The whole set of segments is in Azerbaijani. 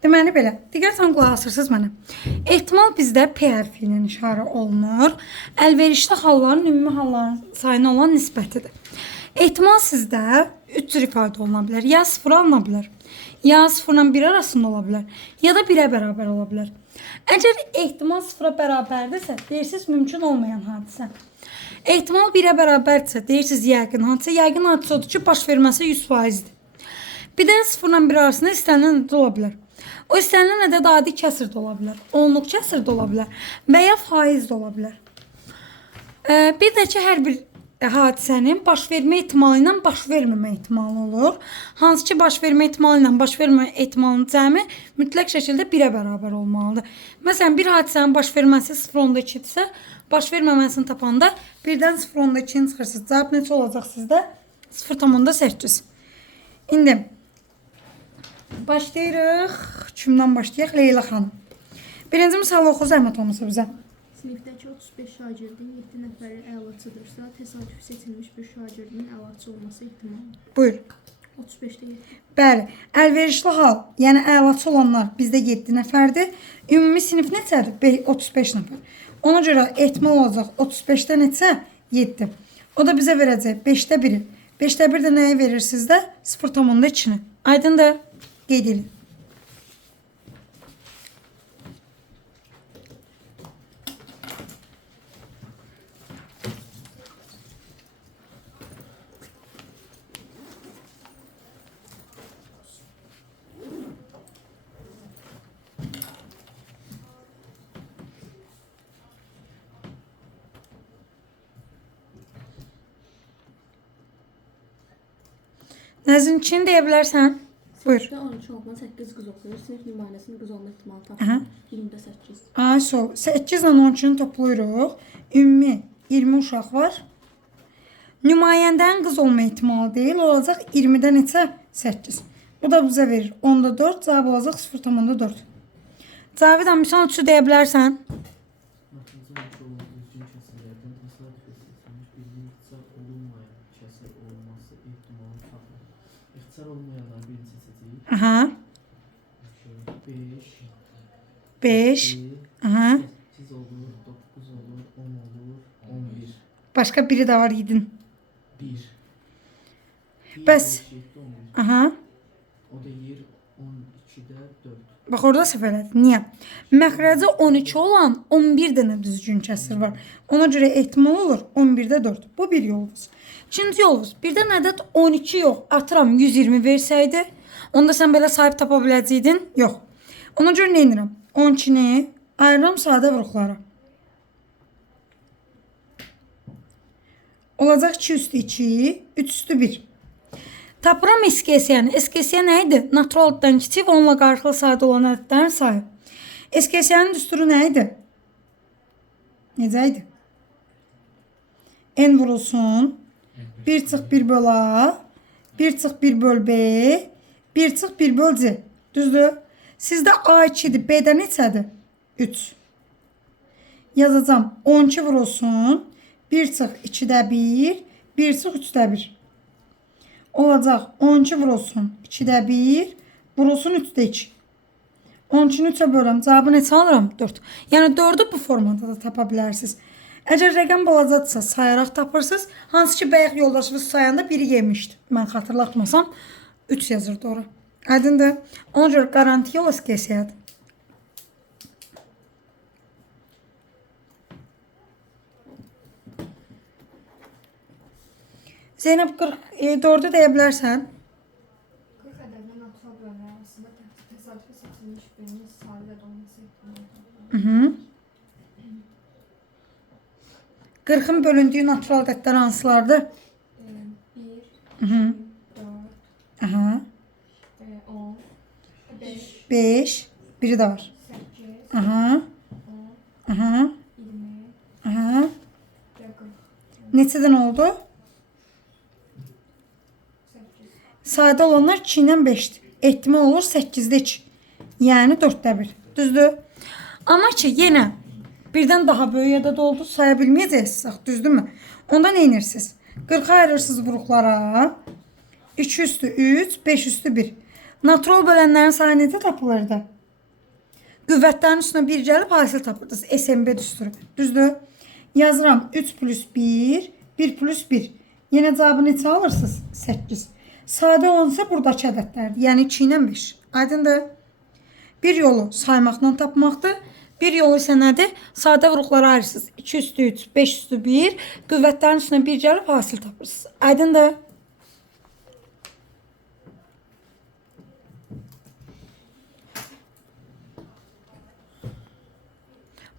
Deməli belə, diqqətlə qulaq asırsınız mənə. Ehtimal bizdə P hərfi ilə işarə olunur. Əlverişli halların ümumi halların sayına olan nisbətidir. Ehtimal sizdə 3 cür ifadə oluna bilər. Ya 0 alına bilər, ya 0 ilə 1 arasında ola bilər, ya da 1-ə bərabər ola bilər. Əgər ehtimal 0-a bərabərdirsə, deyirsiniz mümkün olmayan hadisə. Ehtimal 1-ə bərabərdirsə, deyirsiniz yəqin hadisə. Yəqin hadisə odur ki, baş verməsi 100%-dir. Bir də 0 ilə 1 arasında istənilən ədəd ola bilər. O istənilən ədəd adi kəsir də ola bilər, onluq kəsir də ola bilər və ya faiz də ola bilər. Bir də ki, hər bir hadisənin baş vermə ehtimalı ilə baş verməmə ehtimalı olur. Hansı ki, baş vermə ehtimalı ilə baş vermə ehtimalının cəmi mütləq şəkildə 1-ə bərabər olmalıdır. Məsələn, bir hadisənin baş verməsi 0,2-dirsə, baş verməməsini tapanda 1-dən 0,2-ni çıxırsınız. Cavab neçə olacaq sizdə? 0,8. İndi başlayırıq. Kimdən başlayaq? Leyla xanım. Birinci misalı oxu zəhmət olmasa bizə. Sinifdəki 35 şagirdin 7 nəfəri əlaçıdırsa, təsadüfi seçilmiş bir şagirdin əlaçı olması ehtimalı. Buyur. 35-də 7. Bəli, əlverişli hal, yəni əlaçı olanlar bizdə 7 nəfərdir. Ümumi sinif neçədir? 35 nəfər. Ona görə ehtimal olacaq 35-də neçə? 7. O da bizə verəcək 5-də 1-i. 5-də 1 də nəyi verir sizdə? 0,2-ni. Aydın da qeyd edin. Nəzrin için deyə bilərsən? Buyur. Sinifdə 13 oğlan 8 qız oxuyur. Sinif nümayəndəsinin qız olma ehtimalı tapılır. 20-də 8. Ay, 8 ilə 13-ünü toplayırıq. Ümumi 20 uşaq var. Nümayəndənin qız olma ehtimalı deyil, olacaq 20-də neçə? 8. Bu da bizə verir 10-da 4, cavab olacaq 0,4. Cavidan, misal üçün deyə bilərsən? Aha. 5. Aha. 8 olur, 9 olur, 10 olur, 11. Başka biri de var yedin. 1. Bəs. Aha. O da yer 12'də 4. Bax orada səhv elədin. Niyə? Məxrəci 12 olan 11 dənə düzgün kəsir var. Ona görə ehtimal olur 11-də 4. Bu bir yolumuz. İkinci yolumuz. Birdən ədəd 12 yox, atıram 120 versəydi, onda sən belə sahib tapa biləcəydin? Yox. Ona görə nə edirəm? 12-ni ayırıram sadə vuruqlara. Olacaq 2 üstü 2, 3 üstü 1. Tapıram SKS-əni. SKS nə idi? Natural addan kiçik və onunla qarşılıqlı sayda olan ədədlərin sayı. SKS-nin düsturu nə idi? Necə idi? N vurulsun. 1 çıx 1 böl A, 1 çıx 1 böl B, 1 çıx 1 böl C. Düzdür? Sizdə A2-dir, B-də neçədir? 3. Yazacağım. 12 vurulsun. 1 çıx 2-də 1, 1 çıx 3-də 1. Olacaq 12 vurulsun 2-də 1, vurulsun 3-də 2. 12-ni 3-ə bölürəm. Cavabı neçə alıram? 4. Yəni 4-ü bu formada da tapa bilərsiniz. Əgər rəqəm balacadırsa sayaraq tapırsınız. Hansı ki bayaq yoldaşınız sayanda biri yemişdi. Mən xatırlatmasam 3 yazırdı ora. Aydındır. Ona görə garanti yol SKS-yadır. Zeynep 44'ü deyə bilərsən? 40 ədədinin natural bölünmələri arasında təsadüfi seçilmiş birinin sadə olması ehtimalı. 40'ın bölündüyü natural ədədlər hansılardır? 1, 2, 4, Aha. 10, 5, 5. Biri de var. 8, Aha. 10, Aha. 20 Aha. və 40. Neçədən oldu? 8. Sadə olanlar 2 ilə 5'dir. Ehtimal olur 8'də 2. Yəni 4'də 1. Düzdür? Amma ki yenə birdən daha böyük ədəd oldu. Saya bilməyəcəksiniz. Düzdürmü? Onda nə edirsiniz? 40'a ayırırsınız vuruqlara. 2 üstü 3, 5 üstü 1. Natural bölənlərin sayı necə tapılırdı? Qüvvətlərin üstünə 1 gəlib hasil tapırdınız. SMB düsturu. Düzdür? Yazıram 3 plus 1, 1 plus 1. Yenə cavabı neçə alırsınız? 8. Sadə olansa buradakı ədədlərdir. Yəni 2 ilə 5. Aydındır? Bir yolu saymaqla tapmaqdır. Bir yolu isə nədir? Sadə vuruqlara ayırırsınız. 2 üstü 3, 5 üstü 1. Qüvvətlərin üstünə 1 gəlib hasil tapırsınız. Aydındır?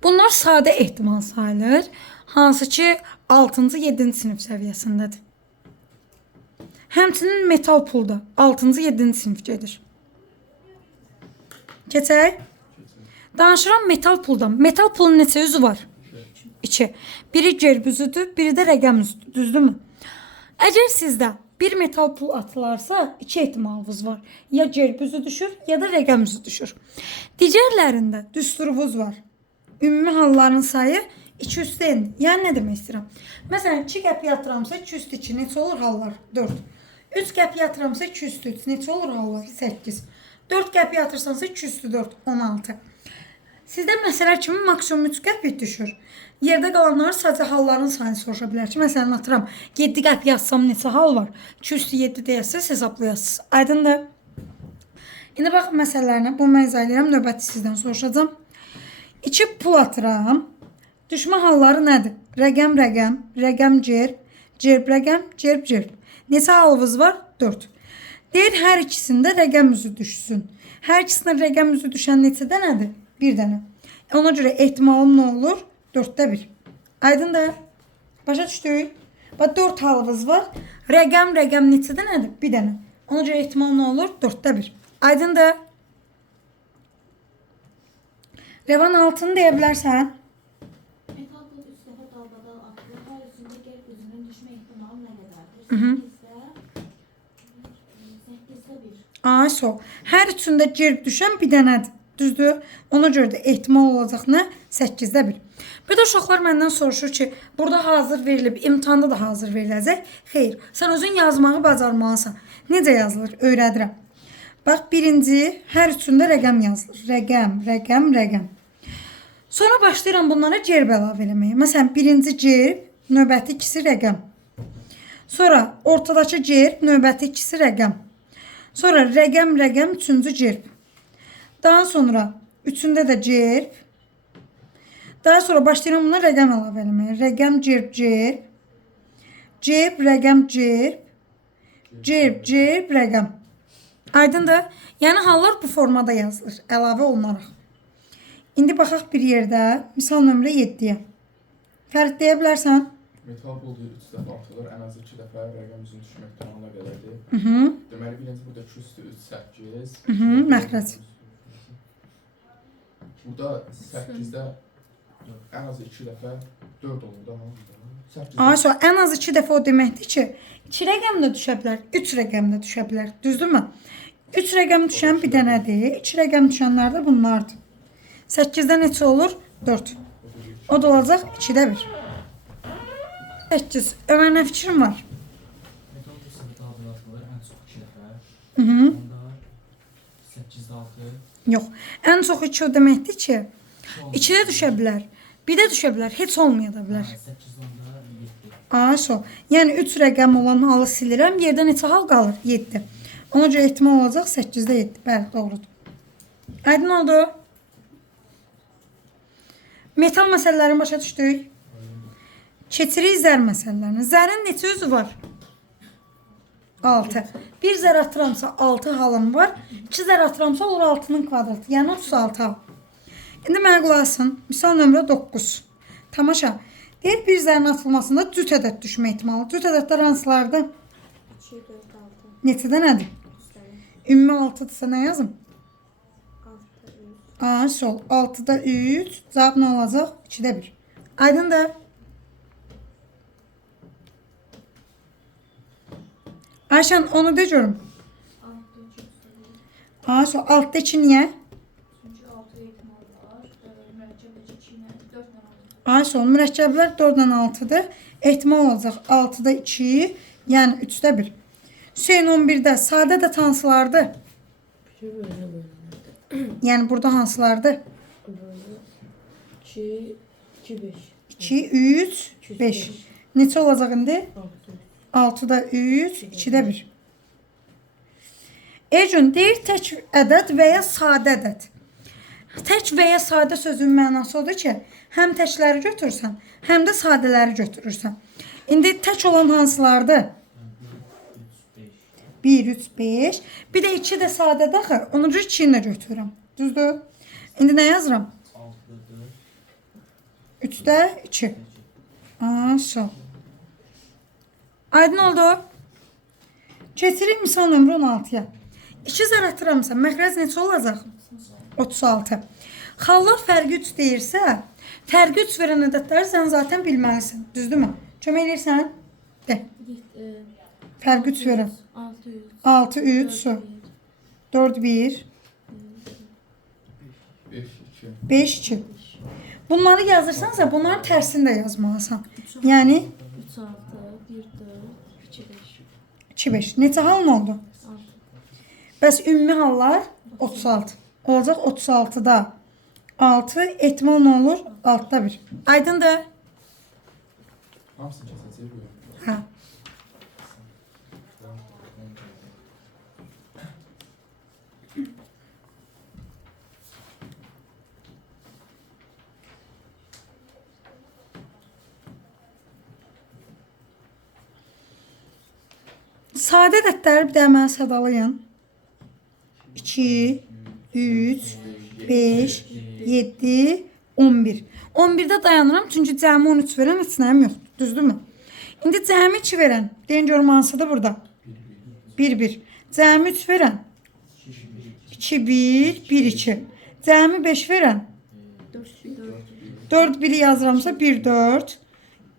Bunlar sadə ehtimal sayılır. Hansı ki 6-cı, 7-ci sinif səviyyəsindədir. Həmçinin metal pulda 6-cı, 7-ci sinif gedir. Keçək. Danışıram metal puldan. Metal pulun neçə üzü var? 2. Biri gerb üzüdür, biri də rəqəm üzüdür. Düzdürmü? Əgər sizdə bir metal pul atılarsa 2 ehtimalınız var. Ya gerb üzü düşür, ya da rəqəm üzü düşür. Digərlərində düsturunuz var. Ümumi halların sayı 2 üstü n. Yəni nə demək istəyirəm? Məsələn, 2 qəpik yatıramsa 2 üstü 2 neçə olur hallar? 4. 3 qəpik yatıramsa 2 üstü 3 neçə olur hallar? 8. 4 qəpik yatırsansa 2 üstü 4 16. Sizdə məsələ kimi maksimum 3 qəpik düşür. Yerdə qalanları sadəcə halların sayını soruşa bilər ki, məsələn atıram 7 qəpik yazsam neçə hal var? 2 üstü 7 deyəsiniz, hesablayasınız. Aydındır? İndi baxın məsələlərinə. Bu mən izah edirəm, növbəti sizdən soruşacağım. 2 pul atıram. Düşmə halları nədir? Rəqəm, rəqəm, rəqəm, cerb, cerb, rəqəm, cerb, cerb. Neçə halımız var? 4. Deyir, hər ikisində rəqəm üzü düşsün. Hər ikisində rəqəm üzü düşən neçə dənədir? 1 dənə. Ona görə ehtimalım nə olur? 4-də 1. Aydındır? Başa düşdük? Bax, 4 halımız var. Rəqəm, rəqəm neçə dənədir? 1 dənə. Ona görə ehtimal nə olur? 4-də 1. Aydındır? Revan altını deyə bilərsən? Metal pul 3 dəfə dalbadal atılır. Hər üçündə gerb üzünün düşmə ehtimalı nə qədərdir? 8-də 1. Ay, sol. Hər üçündə gerb düşən bir dənədir. Düzdür? Ona görə də ehtimal olacaq nə? 8-də 1. Bir də uşaqlar məndən soruşur ki, burada hazır verilib, imtahanda da hazır veriləcək. Xeyr, sən özün yazmağı bacarmalısan. Necə yazılır? Öyrədirəm. Bax, birinci, hər üçündə rəqəm yazılır. Rəqəm, rəqəm, rəqəm. Sonra başlayıram bunlara gerb əlavə eləməyə. Məsələn, birinci gerb, növbəti ikisi rəqəm. Sonra ortadakı gerb, növbəti ikisi rəqəm. Sonra rəqəm, rəqəm, üçüncü gerb. Daha sonra üçündə də gerb. Daha sonra başlayıram buna rəqəm əlavə eləməyə. Rəqəm, gerb, gerb. Gerb, rəqəm, gerb. Gerb, gerb, rəqəm. Aydındır? Yəni hallar bu formada yazılır, əlavə olunaraq. İndi baxaq bir yerdə, misal nömrə 7-yə. Fərid deyə bilərsən? Metal pul deyir 3 dəfə atılır, ən az 2 dəfə rəqəm üzünü düşmə ehtimalına qədərdir. Deməli, birinci burada 2 üstü 3, 8. Məxrəc. Burada 8-də ən az 2 dəfə 4 olur da. Ayşə, ən az 2 dəfə o deməkdir ki, 2 rəqəm də düşə bilər, 3 rəqəm də düşə bilər. Düzdürmü? 3 rəqəm düşən bir dənədir, 2 rəqəm düşənlər də bunlardır. 8-də neçə olur? 4. O da olacaq 2-də 1. 8. Ömər, nə fikrin var? Metal pul 3 dəfə dalbadal atılır, ən çox 2 dəfə. Onda 8-də 6. Yox. Ən çox 2 o deməkdir ki, 2-də düşə bilər, 1-də düşə bilər, heç olmaya da bilər. 8-də onda 7. Ayşə, yəni 3 rəqəm olan halı silirəm, yerdə neçə hal qalır? 7. Ona görə ehtimal olacaq 8-də 7. Bəli, doğrudur. Aydın oldu? Metal məsələlərini başa düşdük. Keçirik zər məsələlərini. Zərin neçə üzü var? 6. Bir zər atıramsa 6 halım var. 2 zər atıramsa olur 6-nın kvadratı. Yəni 36 hal. İndi mənə qulaq asın. Misal nömrə 9. Tamaşa. Deyir, bir zərin atılmasında cüt ədəd düşmə ehtimalı. Cüt ədədlər hansılardır? 2, 4, 6. Neçədə nədir? 3 dənə. Ümumi 6-dırsa nə yazım? 6, 3. Aa, sol. 6-da 3. Cavab nə olacaq? 2-də 1. Aydındır? Ayşən, onu de görüm. 6, 3, 3. Aa, sol. 6-da 2 niyə? Çünki 6 ehtimal var. Mürəkkəbdəki 2 ilə 4 ilə 6. Ay, sol. Mürəkkəblər 4-dən 6-dır. Ehtimal olacaq 6-da 2, yəni 3-də 1. Hüseyn 11-də sadə də tansılardı. Yəni burada hansılardır? 2, 2, 5. 2, 3, 5. Neçə olacaq indi? 6-da 3, 2-də 1. Ecun deyir tək ədəd və ya sadə ədəd. Tək və ya sadə sözün mənası odur ki, həm təkləri götürürsən, həm də sadələri götürürsən. İndi tək olan hansılardır? 1, 3, 5. Bir də 2 də sadədir axı. Onu 2 ilə götürürəm. Düzdür? İndi nə yazıram? 3-də 2. Sağ. Aydın oldu. Keçirik misal nömrə 16-ya. 2 zər atıramsa, məxrəc neçə olacaq? 36. Xallar fərqi 3 deyirsə, fərqi 3 verən ədədləri sən zaten bilməlisən. Düzdürmü? Kömək edirsən? De. Fərqi 3 verən. 6, 3, su. 4, 1, 5, 2. Bunları yazırsansa bunların tərsini də yazmalısan. Yəni 3, 6, 1, 4, 2, 5. 2, 5. Neçə halın oldu? 6. Bəs ümumi hallar 36. Olacaq 36-da 6. Ehtimal nə olur? 6-da 1. Aydındır? Hamısını kəsəcək bu. Hə. Sadə ədədləri bir də mənə sadalayın. 2, 3, 5, 7, 11. 11-də dayanıram çünki cəmi 13 verən heç nəyim yoxdur. Düzdürmü? İndi cəmi 2 verən. Deyin görüm hansıdır burada? 1, 1. Cəmi 3 verən? 2, 1, 1, 2. Cəmi 5 verən? 4, 1'i yazıramsa 1, 4.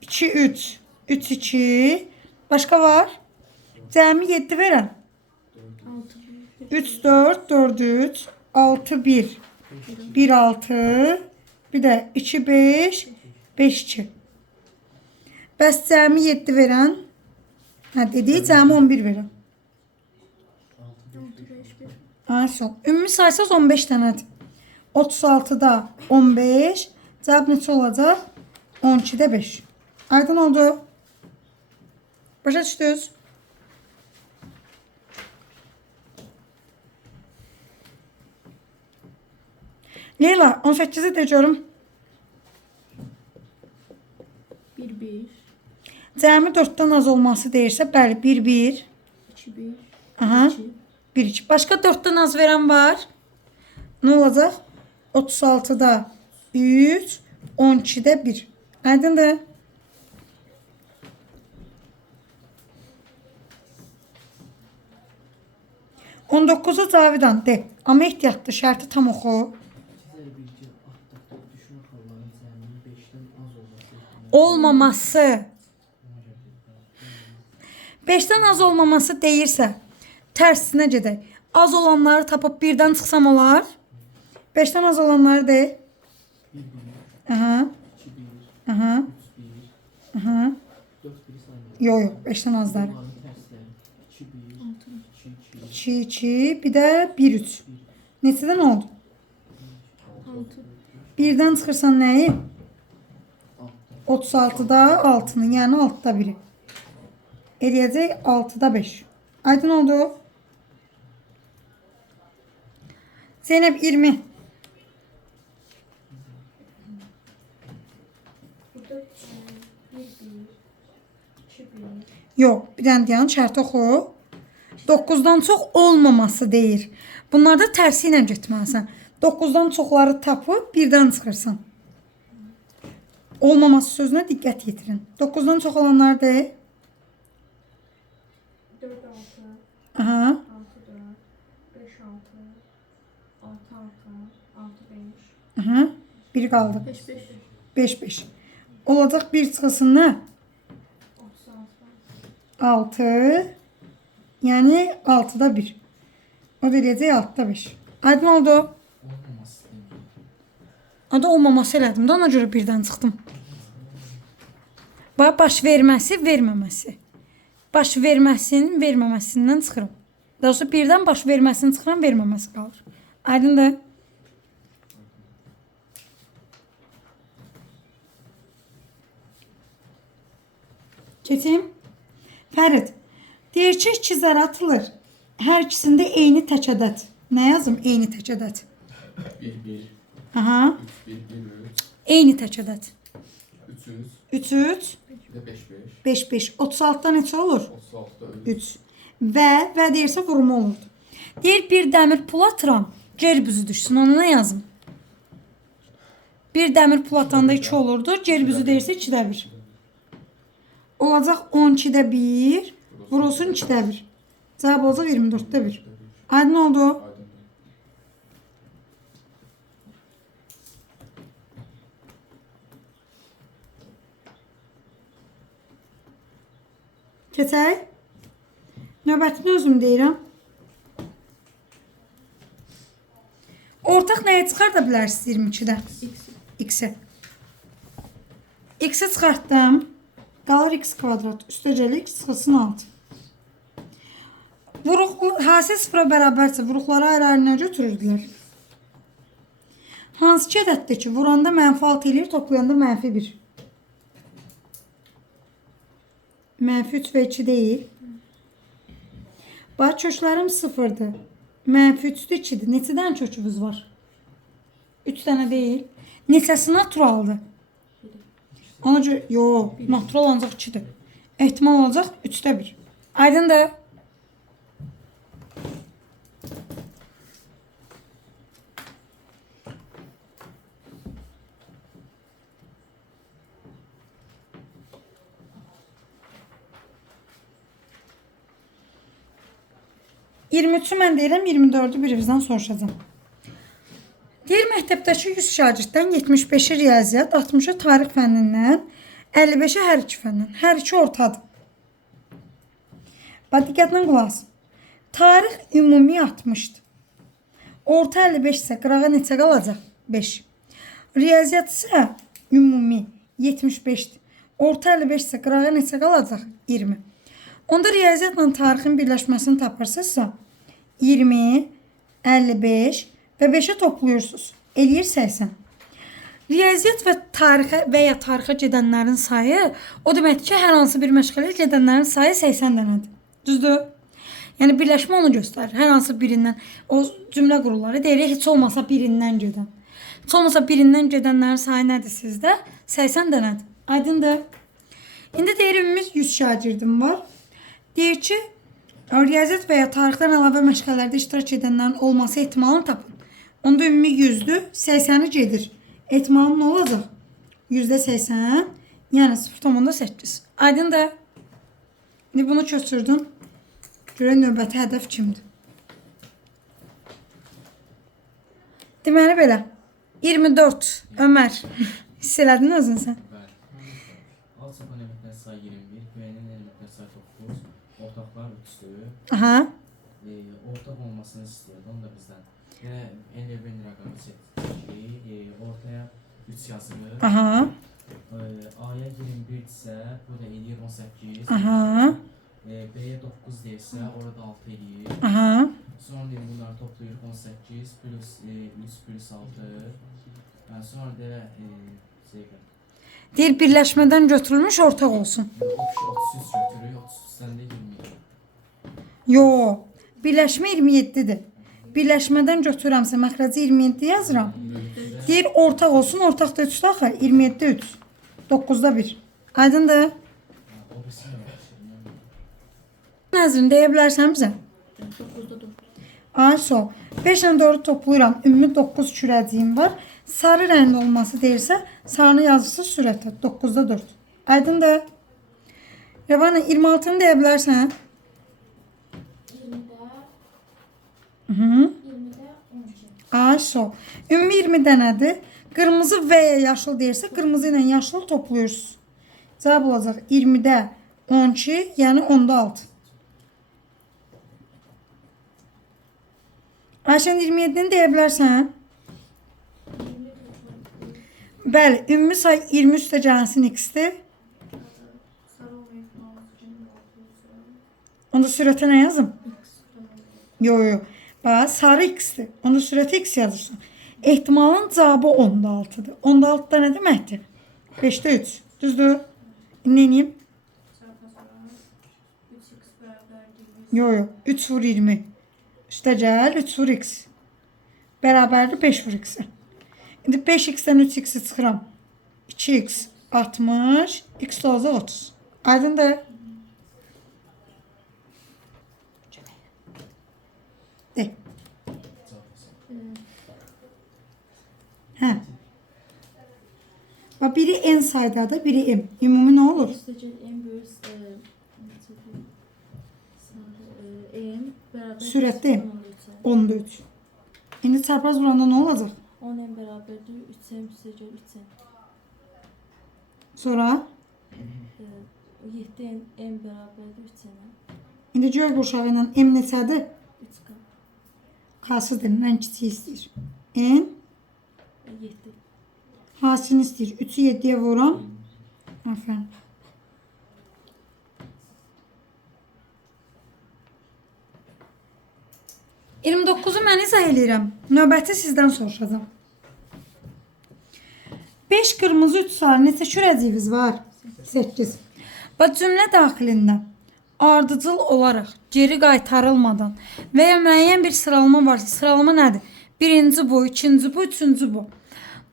2, 3, 3, 2. Başqa var? Cəmi 7 verən? 3, 4, 4, 3. 6, 1. 1, 6. Bir də 2, 5. 5, 2. Bəs cəmi 7 verən? Hə, dediyi cəmi 11 verən. Son. Ümumi saysaz 15 dənədir. 36-da 15. Cavab neçə olacaq? 12-də 5. Aydın oldu. Başa düşdünüz? Leyla 18'i de görüm. 1, 1, Cəmi 4'dan az olması deyirsə, bəli 1, 1. 2, 1, Aha. 2. 1, 2. Başqa 4'dan az verən var. Nə olacaq? 36'da 3, 12'də 1. Aydındır? On 9'u Cavidan de. Amma ehtiyatlı şərti tam oxu. Olmaması. 5'ten az olmaması deyirsə, tərsinə gedək. Az olanları tapıb 1'dən çıxsam olar. 5'ten az olanları de. Aha. Aha. Aha. Yok yok 5'ten azları. 2, 2, bir də 1, 3. Neçədən oldu? 1'dən çıxırsan nəyi? 36'da 6'nı, yəni 6'da 1'i. Eləyəcək 6'da 5. Aydın oldu. Zeynep 20. Burada 1, 1, 2, 1. Yox, bir dənə deyən şərt oxu. 9'dan çox olmaması deyir. Bunlarda tərsi ilə getməlisən. 9'dan çoxları tapıb 1'dən çıxırsan. Olmaması sözünə diqqət yetirin. 9'dan çox olanlar de. 4, 6, Aha. 6, 4, 5, 6, 6, 6, 6, 5. Aha. Biri qaldı. 5, 5. 5, 5. Olacaq bir çıxılsın nə? 36. 6. Yəni 6'da 1. O da eləyəcək 6'da 5. Aydın oldu. Olmaması deyil. Adı olmaması elədim də ona görə birdən çıxdım. Bax, baş verməsi, verməməsi. Baş verməsinin, verməməsindən çıxıram. Daha doğrusu birdən baş verməsini çıxıran verməməsi qalır. Aydındır? Keçim. Fərid. Deyir ki, iki zər atılır. Hər ikisində eyni tək ədəd. Nə yazım? Eyni tək ədəd. 1-1, Aha. 3-1-1-3, Eyni tək ədəd. 300, 3-3, bir də 5-5, 5-5. 36-da neçə olur? 36-da ölür. 3. Və deyirsə vurma olurdu. Deyir bir dəmir pul atıram, geri büzü düşsün. Ona nə yazım? Bir dəmir pul atanda 2 olurdu. Geri büzü deyirsə 2-də 1. Olacaq 12-də 1, vurulsun 2-də 1. Cavab olacaq 24-də 1. Aydın oldu? Aydındır. Keçək. Növbətini özüm deyirəm. Ortaq nəyə çıxarda bilərsiniz 22-də? X-i. X-i çıxartdım. Qalır x kvadrat. Üstə gəlir x çıxılsın 6. Hasil sıfıra bərabərsə vuruqları ayrı-ayrına götürürdülər. Hansı ki ədəddir ki, vuranda mənfi 6 eləyir, toplayanda mənfi 1. Mənfi 3 və 2 deyil. Bax, köklərim sıfırdır. Mənfi 3-dür, 2-dir. Neçə dənə kökümüz var? 3 dənə deyil. Neçəsi naturaldır? Ona görə, yox, natural ancaq 2-dir. Ehtimal olacaq 3-də 1. Aydındır? %23'ü mən deyirəm, 24'ü birimizdən soruşacağım. Deyir, məktəbdəki 100 şagirddən 75'i riyaziyyat, 60'ı tarix fənnindən, 55'i hər iki fəndən. Hər iki ortadır. Bax, diqqətlə qulaq asın. Tarix ümumi 60'dır. Orta 55 isə qırağa neçə qalacaq? 5. Riyaziyyat isə ümumi 75'dir. Orta 55 isə qırağa neçə qalacaq? 20. Onda riyaziyyatla tarixin birləşməsini tapırsınızsa 20, 55 və 5'e toplayırsınız. Eləyir 80. Riyaziyyat və tarixə və ya tarixə gedənlərin sayı o deməkdir ki, hər hansı bir məşğələyə gedənlərin sayı 80 dənədir. Düzdür? Yəni birləşmə onu göstərir. Hər hansı birindən o cümlə qurulları deyirik, heç olmasa birindən gedən. Heç olmasa birindən gedənlərin sayı nədir sizdə? 80 dənədir. Aydındır? İndi deyirimiz 100 şagirdim var. Deyir ki, riyaziyyat və ya tarixdən əlavə məşğələlərdə iştirak edənlərin olması ehtimalını tapın. Onda ümumi 100'dür, 80'i gedir. Ehtimalın nə olacaq? %80, yəni 0,8. Aydındır? İndi bunu köçürdün. Görək növbəti hədəf kimdir? Deməli belə. 24. Ömər. Hiss elədin özün sən? Alt çapan elementlər sayı 21, müəyyən elementlər sayı 9, ortaqlar 3'dür. Aha. Ortaq olmasını istəyirdi, onu da bizdən. Yəni, NLB rəqamı seçdik, ortaya 3 yazılır. Aha. A-ya 21 isə, bu da eləyir 18. Aha. B-yə 9 deyirsə, orada 6 eləyir. Aha. Sonra deyim, bunları toplayır 18 plus 3 plus 6. Sonra da Deyir, birləşmədən götürülmüş ortaq olsun. 33 götürür, 33'dən də 27. Yo, birləşmə 27'dir. Birləşmədən götürürəmsə məxrəci 27 yazıram. Deyir, ortaq olsun, ortaqda 3'də axı, 27'də 3. 9'da 1. Aydındır? O birisi nə var? Nəzrin, deyə bilərsən bizə? 9'da 9. Ay, sol. 5 ilə 4'ü toplayıram. Ümumi 9 kürəciyim var. Sarı rəngli olması deyirsə, sarını yazırsız sürətə. 9'da 4. Aydındır? Rəvana, 26'nı deyə bilərsən? 20'də Hı. 20'də 12. Ay, sol. Ümumi 20 dənədir. Qırmızı və ya yaşıl deyirsə, qırmızı ilə yaşıl toplayırsınız. Cavab olacaq 20'də 12, yəni 10'da 6. Ayşən, 27'ni deyə bilərsən? Bəli, ümumi say 20 üstə gəlsin x-dir. Sarı olma ehtimalı. Onda sürətə nə yazım? Yo. Bax, sarı x-dir. Onun sürəti x yazırsan. Ehtimalın cavabı 10'da 6'dır. 10'da 6'da nə deməkdir? 5'də 3. Düzdür? Ne edeyim? Çarpacaq. 3x bərabərdir 100. Yo. 3 vur 20. Üstə gəl 3 vur x. Bərabərdir 5 vur x. İndi 5x-dən 3x-i çıxıram. 2x 60, x olacaq 30. Aydındır? De. Hə. Bax, biri n saydadır, biri m. Ümumi nə olur? Üstəcə en böyük en bərabər Sürətli m. 10'da 3. İndi çarpaz vuranda nə olacaq? 10 en bərabərdir 3n üstəcə 3n. Sonra 7 en bərabərdir 3n. indi gör bu uşağı ilə m neçədir? 3k. Kasıdır, ən kiçiyi istəyir. N 7. hasini istəyir. 3'ü 7'yə vuram. Aferin. $29'u mən izah eləyirəm. Növbəti sizdən soruşacağım. 5 qırmızı 3 sarı neçə kürəciyimiz var? 8. Bax, cümlə daxilində ardıcıl olaraq geri qaytarılmadan və ya müəyyən bir sıralama varsa, sıralama nədir? Birinci bu, ikinci bu, üçüncü bu.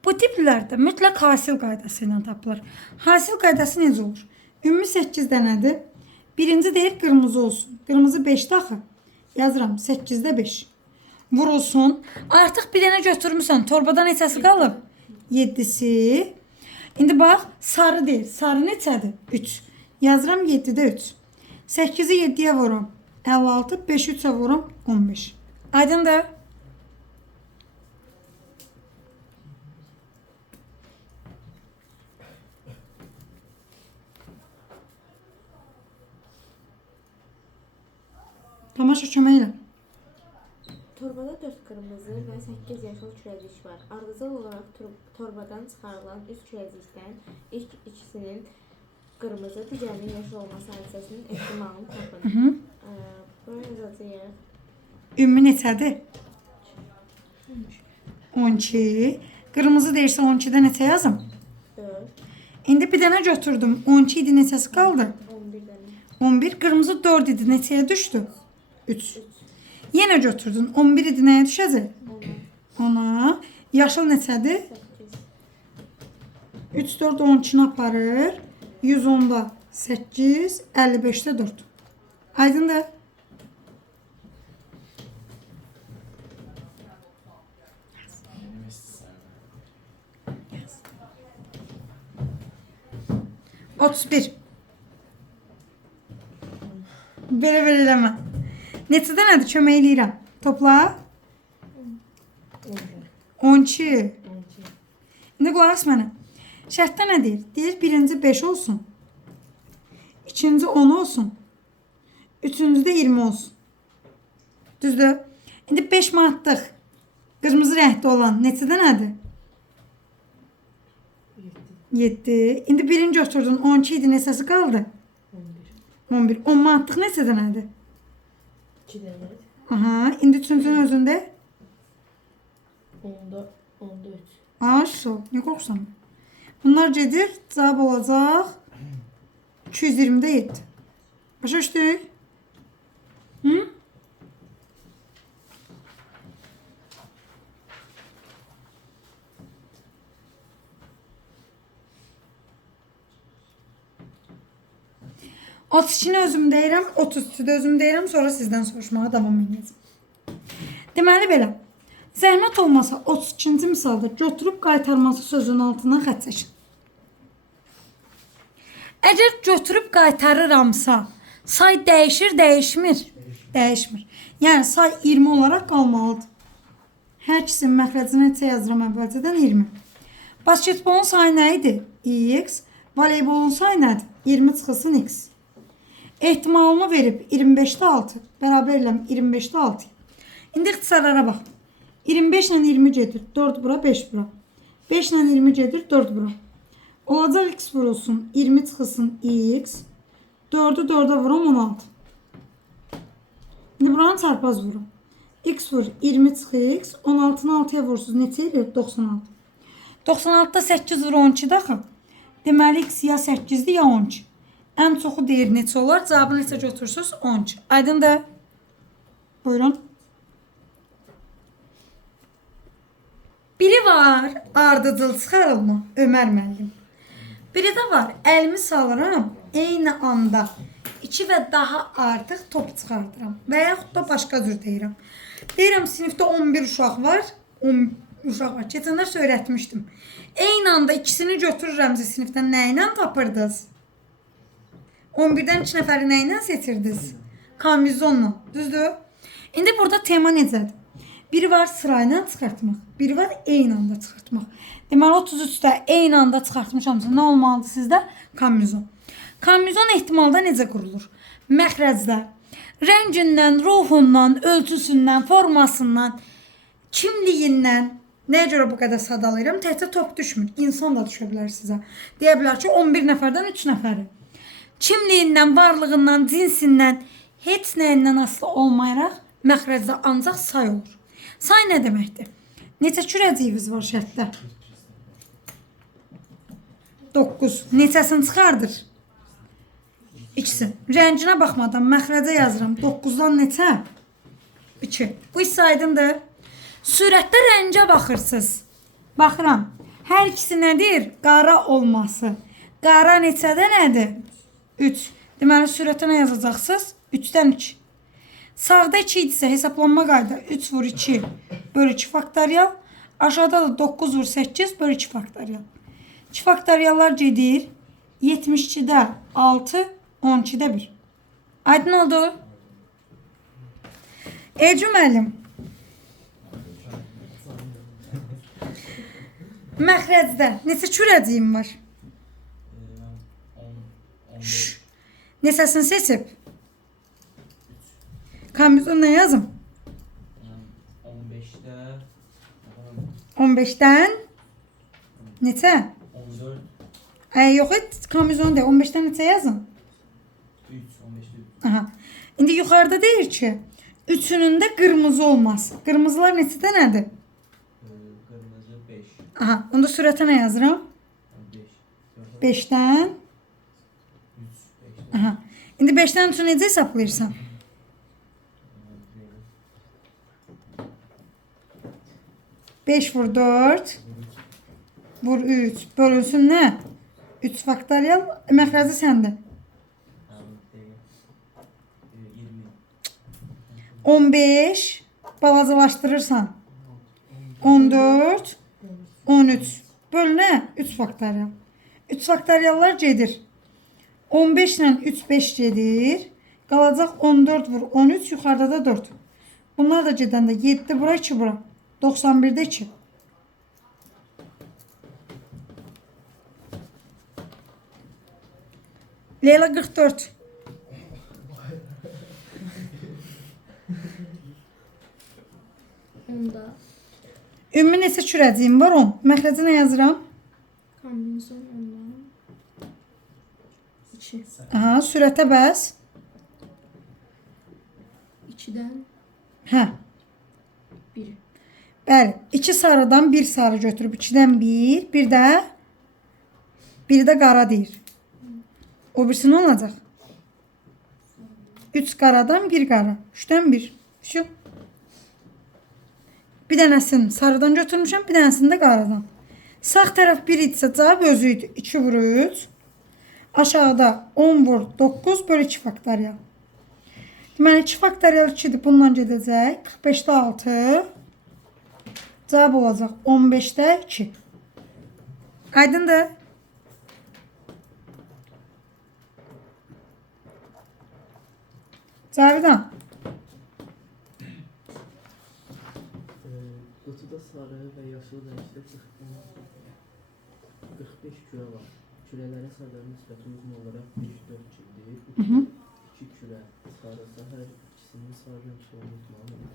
Bu tiplərdə mütləq hasil qaydası ilə tapılır. Hasil qaydası necə olur? Ümumi 8 dənədir. Birinci deyir qırmızı olsun. Qırmızı 5'də axı. Yazıram 8'də 5. Vurulsun. Artıq bir dənə götürmüsən. Torbadan neçəsi qalıb? 7'si. İndi bax, sarı deyir. Sarı neçədir? 3. Yazıram 7'də 3. 8'i 7'yə vuram. 56. 5'i 3'ə vuram. 15. Aydındır? Tamaşa kömək elə. Torbada 4 qırmızı və 8 yaşıl kürəcik var. Ardıcıl olaraq torbadan çıxarılan 3 kürəcikdən ilk ikisinin qırmızı, digərinin yaşıl olması hadisəsinin ehtimalını tapın. Buraya yazacağıq. Ümumi neçədir? 12. Qırmızı deyirsə 12'də neçə yazım? 4, İndi bir dənə götürdüm. 12 idi, neçəsi qaldı? 11 dənə. 11. Qırmızı 4 idi, neçəyə düşdü? 3. Yenə götürdün. 11 idi, nəyə düşəcək? 10'a. Yaşıl neçədir? 8, 3, 4, 12'ni aparır. 110'da 8, 55'də 4. Aydındır? Benim istisnam. 31. Belə eləmə. Neçə dənədir? Kömək eləyirəm. Topla. 12. İndi qulaq as mənə. Şərtdə nə deyir? Deyir birinci 5 olsun. İkinci 10 olsun. Üçüncü də 20 olsun. Düzdür? İndi 5 manatlıq qırmızı rəngdə olan neçə dənədir? 7. İndi birinci götürdün. 12 idi, neçəsi qaldı? 11. 10 manatlıq neçə dənədir? 2 dənə. Aha. İndi üçüncünün özündə? 10'da 3. Aşağı. Niyə qorxursan? Bunlar gedir. Cavab olacaq 220'də 7. Başa düşdük? Hı? Otuz ikini özüm deyirəm, 33'ü də özüm deyirəm, sonra sizdən soruşmağa davam edəcəm. Deməli belə, zəhmət olmasa 32-ci misalda götürüb qaytarması sözünün altından xətt çəkin. Əgər götürüb qaytarıramsa, say dəyişir, dəyişmir? Dəyişmir. Yəni say 20 olaraq qalmalıdır. Hər ikisinin məxrəcini neçə yazıram əvvəlcədən? 20. Basketbolun sayı nə idi? X. Voleybolun sayı nədir? 20 çıxılsın x. Ehtimalımı verib 25'də 6. Bərabər eləm 25'də 6. İndi ixtisarlara bax. 25 ilə 20 gedir. 4 bura, 5 bura. 5 ilə 20 gedir. 4 bura. Olacaq x vurulsun. 20 çıxılsın x. 4'ü 4'ə vurum 16. İndi buranı çarpaz vurum. X vur 20 çıx X. 16-nı 6-ya vursunuz. Neçə edir? 96. 96-da 8 vur 12 daxı. Deməli X ya 8-dir ya 12. Ən çoxu deyir neçə olar? Cavabını neçə götürürsünüz? 12. Aydındır? Buyurun. Biri var ardıcıl çıxarılma Ömər müəllim. Biri də var əlimi salıram eyni anda 2 və daha artıq top çıxardıram. Və yaxud da başqa cür deyirəm. Deyirəm sinifdə 11 uşaq var. 10 uşaq var. Keçənlər öyrətmişdim. Eyni anda ikisini götürürəmsə sinifdən nə ilə tapırdınız? 11-dən 2 nəfəri nə ilə seçirdiniz? Kamizonla. Düzdür? İndi burada tema necədir? Biri var sırayla çıxartmaq, biri var eyni anda çıxartmaq. Deməli 33-də eyni anda çıxartmışamsa nə olmalıdır sizdə? Kamizon. Kamizon ehtimalda necə qurulur? Məxrəcdə rəngindən, ruhundan, ölçüsündən, formasından, kimliyindən, nəyə görə bu qədər sadalayıram? Təkcə top düşmür, insan da düşə bilər sizə. Deyə bilər ki, 11 nəfərdən 3 nəfəri. Kimliyindən, varlığından, cinsindən, heç nəyindən asılı olmayaraq məxrəcdə ancaq say olur. Say nə deməkdir? Neçə kürəciyiniz var şərtdə? 9. Neçəsini çıxardır? İkisi. Rənginə baxmadan məxrəcə yazıram. 9-dan neçə? 2. Bu isə aydındır. Sürətdə rəngə baxırsınız. Baxıram. Hər ikisi nədir? Qara olması. Qara neçədə nədir? 3. Deməli, sürətə nə yazacaqsınız? 3-dən 2. Sağda 2 idisə hesablanma qayda 3 vur 2 bölü 2 faktorial. Aşağıda da 9 vur 8 bölü 2 faktorial. 2 faktoriallar gedir. 72-də 6, 12-də 1. Aydın oldu? Ecü müəllim. Məxrəcdə neçə kürəciyim var? Neçəsini seçib? Kamizon nə yazım? 15'də 15-dən neçə? 14 Yox, kamizon deyil. 15-dən neçə yazın? 3 15'də 3 Aha. İndi yuxarıda deyir ki, üçünün də qırmızı olması. Qırmızılar neçədə nədir? Qırmızı 5 Aha. Onda sürətə nə yazıram? 5 5-dən. 3 5'də Aha. İndi 5-dən 3-ü necə hesablayırsan? 5 vur 4 vur 3 bölünsün nə? 3 faktorial məxrəci səndə. 20 15 balacalaşdırırsan. 14 13 böl nə? 3 faktorial. 3 faktoriallar gedir. 15 ilə 3 5 gedir. Qalacaq 14 vur 13 yuxarıda da 4. Bunlar da gedəndə 7 bura 2 bura. 91'də 2. Leyla 44. Onda Ümumi neçə kürəciyim var 10. Məxrəcə nə yazıram? kombinizon ondan 2. Aha, sürətə bəs. 2-dən Hə. 1. Bəli, 2 sarıdan 1 sarı götürüb 2-dən 1, biri də qara deyir. O birisi nə olacaq? 3 qaradan 1 qara. 3-dən 1. Şu. Bir dənəsini sarıdan götürmüşəm, bir dənəsini də qaradan. Sağ tərəf 1 idisə cavab özü idi. 2 vur 3. Aşağıda 10 vur 9 bölü 2 faktorial. Deməli 2 faktorial 2-dir. Bundan gedəcək. 45-də 6. Cavab olacaq 15'də 2. Aydındır? Cavidan. Qutuda sarı və yaşıl rəngdə 45 kürə var. Kürələrə sayıların nisbəti uyğun olaraq 5-4 kildir. Bu 2 kürə sarısa hər ikisinin sarı rəngdə olmalı.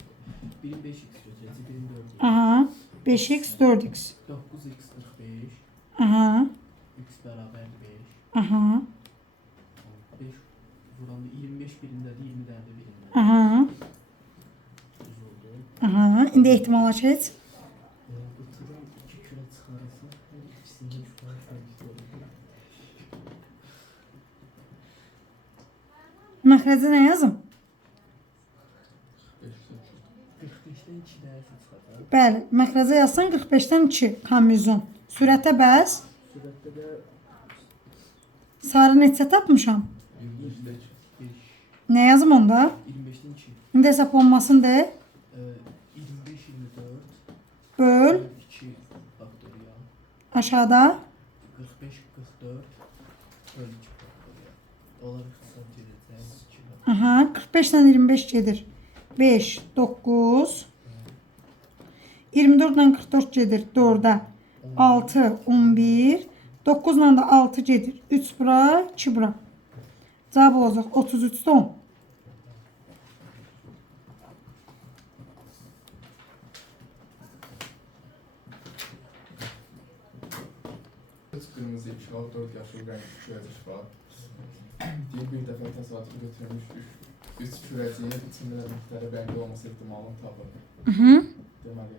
Biri 5x götürəcək, birini 4x. Aha. 5x 4x. 9x 45. Aha. X bərabər 5. Aha. 5 vuranda 25 birindədir, 20 dərdə birində. Aha. Düz oldu. Aha, indi ehtimala keç. Qutudan 2 kürə çıxarılsa, hər ikisində 3 bal fərqli olur. Məxrəci nə yazım? 45-dən 2 dəyəsi çıxacaq. Bəli, məxrəcə yazsan 45-dən 2 kombinezon. Sürətə bəs Sürətdə də sarı neçə tapmışam? 25-də 2. Nə yazım onda? 25-dən 2. İndi hesablanmasın de. 25-24 Böl 2 faktorial. aşağıda 45-44 böl 2 faktorial. Onlar ixtisar edəcək 2 aha 45-dən 25 gedir. 5, 9 24-dən 44 gedir 4-ə. 6, 11 9-dan da 6 gedir. 3 bura, 2 bura. Cavab olacaq 33-də 10. Qırmızı 2 al, 4 yaşıl rəng kürəcik var. Deyir bir dəfə təsadüf götürmüş 3 kürəciyin içində də müxtəlif rəngli olması ehtimalını tapır. Deməli,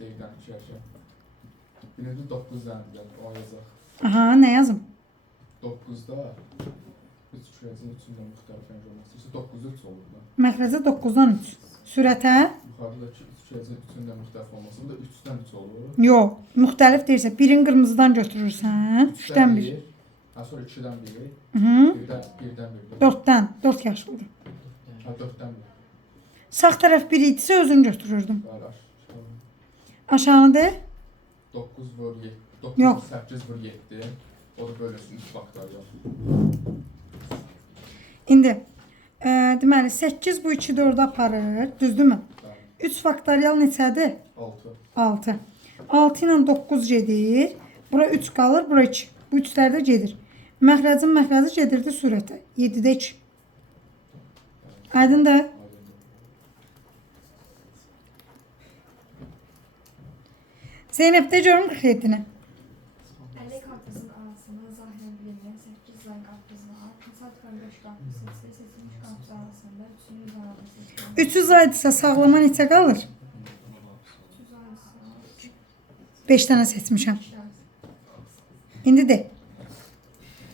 deyilən kürəcək. Birinci 9 rənglər, o yazaq. Aha, nə yazım? 9-da 3 kürəciyin içində müxtəlif rəng olması. İşte 9-da 3 olur da. Məxrəcə 9-dan 3. Sürətə? Yuxarıdakı 3 kürəciyin içində müxtəlif olması da 3-dən 3 olur. Yox, müxtəlif deyirsə, birini qırmızıdan götürürsən, 3-dən 1. Ha, sonra 2-dən 1. Mhm. 1-dən 1. 4-dən, 4 yaşlıdır. Ha, 4-dən 1. Sağ tərəf 1 idisə özün götürürdüm. Qardaş. Aşağını de. 9 vur 7. 9 Yox. 8 vur 7. O da bölünsün 3 faktorial. İndi deməli 8 bu 2 4-ü aparır, düzdürmü? Bəli. 3 faktorial neçədir? 6. 6. 6 ilə 9 gedir. Bura 3 qalır, bura 2. Bu 3-lər də gedir. Məxrəcin məxrəci gedirdi sürətə. 7-də 2. Aydındır? Zeynep de görüm 47'ni. 50 karpuzun arasında zahirən bilinməyən 8 zay qarpuz var. Təsadüfən 5 qarpuz seçildi. Seçilmiş qarpuz arasında 3-cü zararı seçildi. 300 aydısa sağlama neçə qalır? 300 arasında 5 dənə seçmişəm. 5 dənə. İndi de.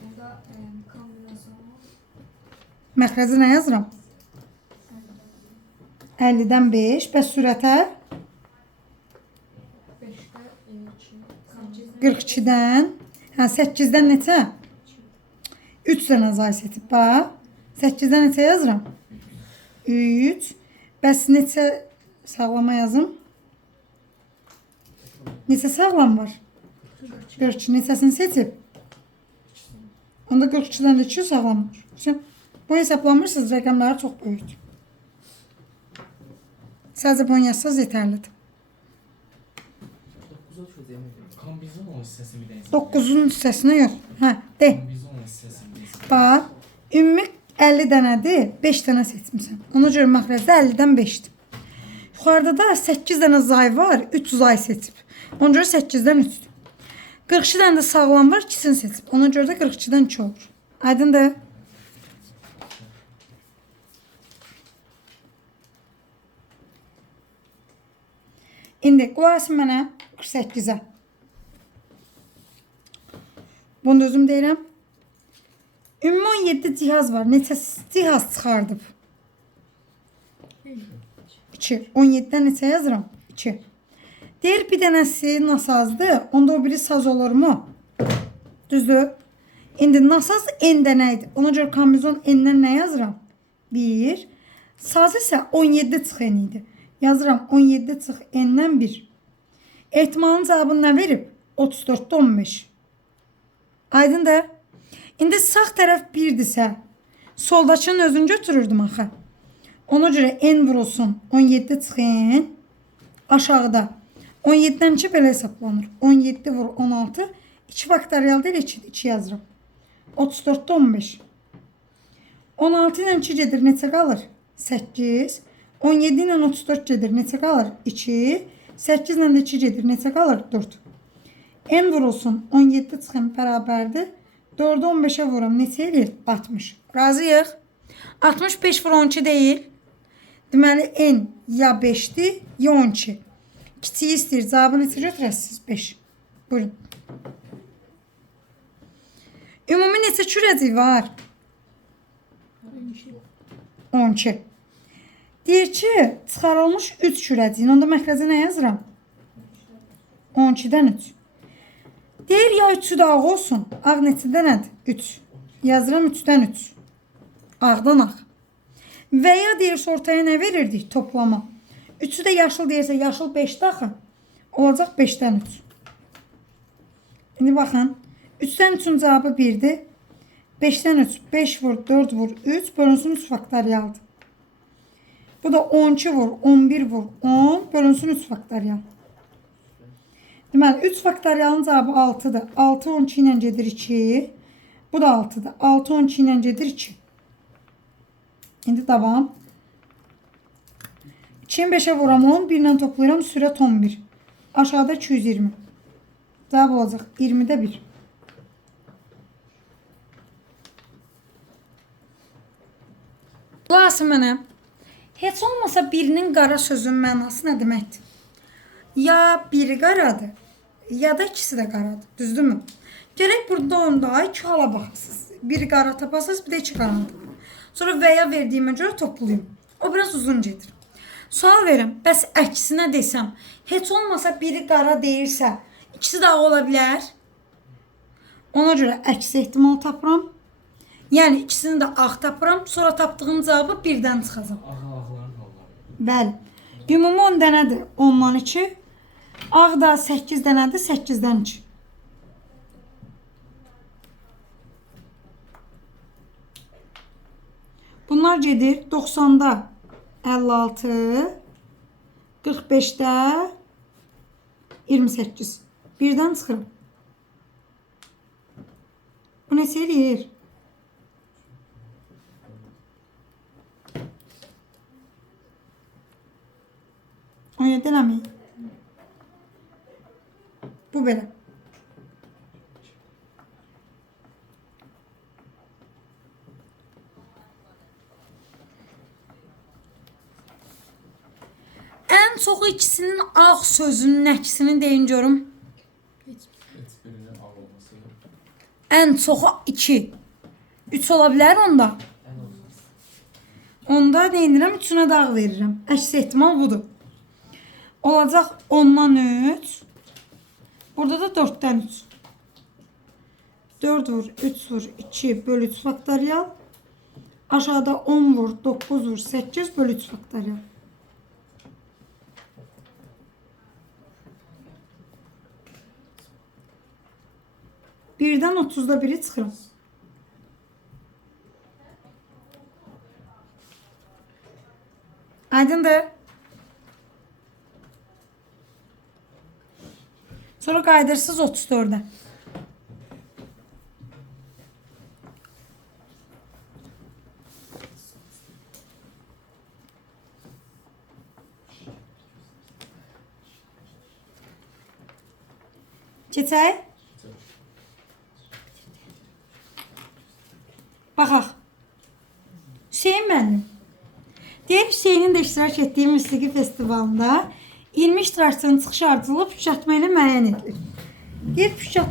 Burada kombinasyon Məxrəci nə yazıram? 50-dən 5. Bəs sürətə? 5'də 2. 42-dən. Hə, 8-dən neçə? 3 dənə zay seçib. Bax. 8-dən neçə yazıram? 3. Bəs neçə sağlama yazım? Neçə sağlam var? 42. Neçəsini seçib? Onda 42-dən də 2 sağlam var. Şimdi, bu hesablanmışsınız, rəqəmləri çox böyükdür. Sadəcə bunu yazsanız yetərlidir. 9'a düşəcək. Kombinezon o hissəsi bir dənə. 9-un hissəsinə yox. Hə, de. Kombinezon o hissəsi bir dənə. Bax, ümumi 50 dənədir, 5 dənə seçmisən. Ona görə məxrəcdə 50-dən 5-dir. Yuxarıda da 8 dənə zay var, 3 zay seçib. Ona görə 8-dən 3-dür. 42 dənə də sağlam var, 2-sini seçib. Ona görə də 42-dən 2 olur. Aydındır? İndi qulaq asın mənə 48-ə. Bunu da özüm deyirəm. Ümumi 17 cihaz var. Neçə cihaz çıxardıb? 2. 17-dən neçə yazıram? 2. Deyir bir dənəsi nasazdır. Onda o biri saz olurmu? Düzdür. İndi nasaz n dənə idi. Ona görə kombinezon n-dən nə yazıram? 1. Saz isə 17 çıx n idi. Yazıram 17 çıx n-dən 1. Ehtimalın cavabını nə verib? 34-də 15. Aydındır? İndi sağ tərəf 1-dirsə, soldakının özünü götürürdüm axı. Ona görə n vurulsun 17 çıx n. Aşağıda 17-dən 2 belə hesablanır. 17 vur 16. 2 faktorial deyil, 2 yazıram. 34-də 15. 16 ilə 2 gedir, neçə qalır? 8. 17 ilə 34 gedir, neçə qalır? 2. 8 ilə də 2 gedir, neçə qalır? 4. N vurulsun 17 çıxın bərabərdir. 4'ü 15'e vuram. Neçə eləyir? 60. Razıyıq. 65 vur 12 deyil. Deməli n ya 5-dir, ya 12. Kiçiyi istəyir, cavabı neçə götürəsiniz? 5. Buyurun. Ümumi neçə kürəcik var? 12. Deyir ki, çıxarılmış 3 kürəciyin. Onda məxrəcə nə yazıram? 12-dən 3. Deyir ya 3'ü də ağ olsun. Ağ neçə dənədir? 3. Yazıram 3'dən 3. Ağdan ağ. Və ya deyirsə ortaya nə verirdik? Toplama. 3'ü də yaşıl deyirsə yaşıl 5'də axı. Olacaq 5'dən 3. İndi baxın. 3'dən 3'ün cavabı 1'dir. 5'dən 3. 5 vur, 4 vur, 3. Bölünsün 3 faktorialdır. Bu da 12 vur, 11 vur, 10. Bölünsün 3 faktorial. Deməli, 3 faktorialın cavabı 6'dır. 6 12 ilə gedir 2. Bu da 6'dır. 6 12 ilə gedir 2. İndi davam. 2'yi 5'e vuram 10. 1 ilə toplayıram. Sürət 11. Aşağıda 220. Cavab olacaq 20'də 1. Qulaq asın mənə. Heç olmasa birinin qara sözünün mənası nə deməkdir? Ya biri qaradır, ya da ikisi də qaradır. Düzdürmü? Gərək burada onda 2 hala baxasınız. Biri qara tapasınız, bir də 2 qaranı. Sonra və ya verdiyimə görə toplayayım. O biraz uzun gedir. Sual verim. Bəs əksinə desəm, heç olmasa biri qara deyirsə, ikisi də ağ ola bilər. Ona görə əksi ehtimal tapıram. Yəni ikisini də ağ tapıram. Sonra tapdığım cavabı birdən çıxacam. Ağların halları. Bəli. Ümumi 10 dənədir 10'dan 2. Ağ da 8 dənədir 8'dən 2. Bunlar gedir 90'da 56, 45'də 28. Birdən çıxıram. Bu neçə eləyir? O yedələmi? Bu belə. Ən çoxu ikisinin ağ sözünün əksini deyin görüm. Heç birinin ağ olması. Ən çoxu 2. 3 ola bilər onda. Onda nə edirəm? 3'üne də ağ verirəm. Əks ehtimal budur. Olacaq 10'dan 3. Burada da 4'dən 3. 4 vur, 3 vur, 2 bölü 3 faktorial. Aşağıda 10 vur, 9 vur, 8 bölü 3 faktorial. Birdən 30'da biri çıxıram. Aydındır. Sonra qayıdırsınız 34'e. Keçək. Baxaq. Hüseyin müəllim. Deyir Hüseynin də iştirak etdiyi musiqi festivalında 20 iştirakçının çıxışı ardıcılıb püşatma ilə müəyyən edilir. Deyir püşatma